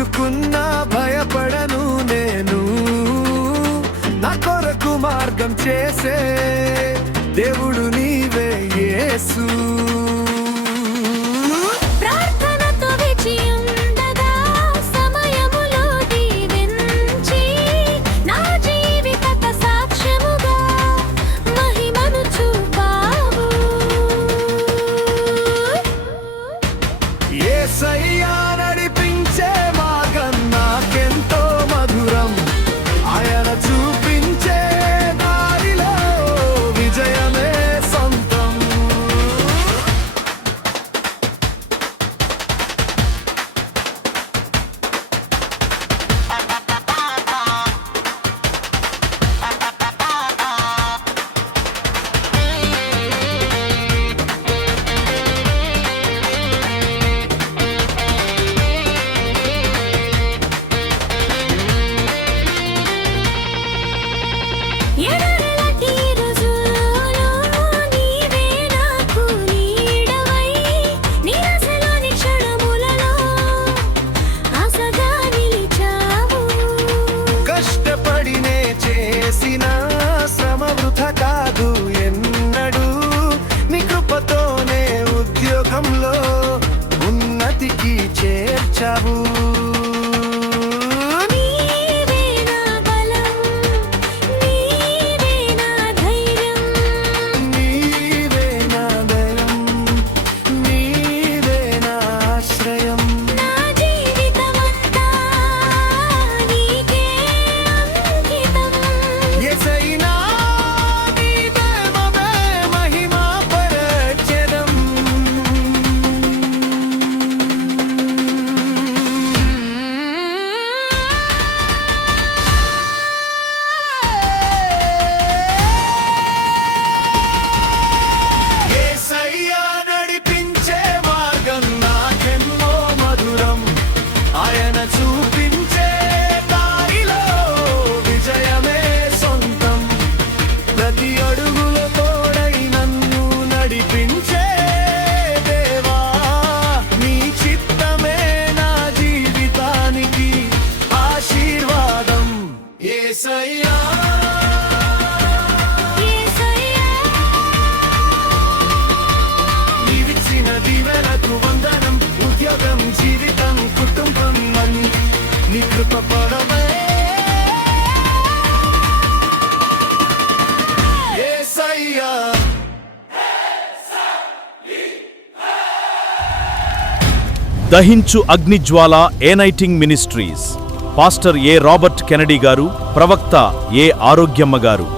ఎదుర్కొన్నా భయపడను నేను, నా కొరకు మార్గం చేసే దేవుడు నీవే యేసు. యేసయ్యా నడిపించే మార్గం నాకెంతో మధురం, ఆయన చూపించే దారిలో విజయమే సొంతం. శ్రమ వృథ కాదు ఎన్నడూ, నీ కృపతోనే ఉద్యోగంలో ఉన్నతికి చేర్చావు. చూపించే దారిలో విజయమే సొంతం, ప్రతి అడుగులో తోడై నన్ను నడిపించే దేవా, నీ చిత్తమే నా జీవితానికి ఆశీర్వాదం. యేసయ్యా నీవిచ్చిన దీవెనకు వందనం, ఉద్యోగం జీవితం కుటుంబం నీ కృప పరమే. యేసయ్యా దహించు అగ్నిజ్వాల ఏనైటింగ్ మినిస్ట్రీస్, పాస్టర్ ఏ. రాబర్ట్ కెనడీ గారు, ప్రవక్త ఏ. ఆరోగ్యమ్మ గారు.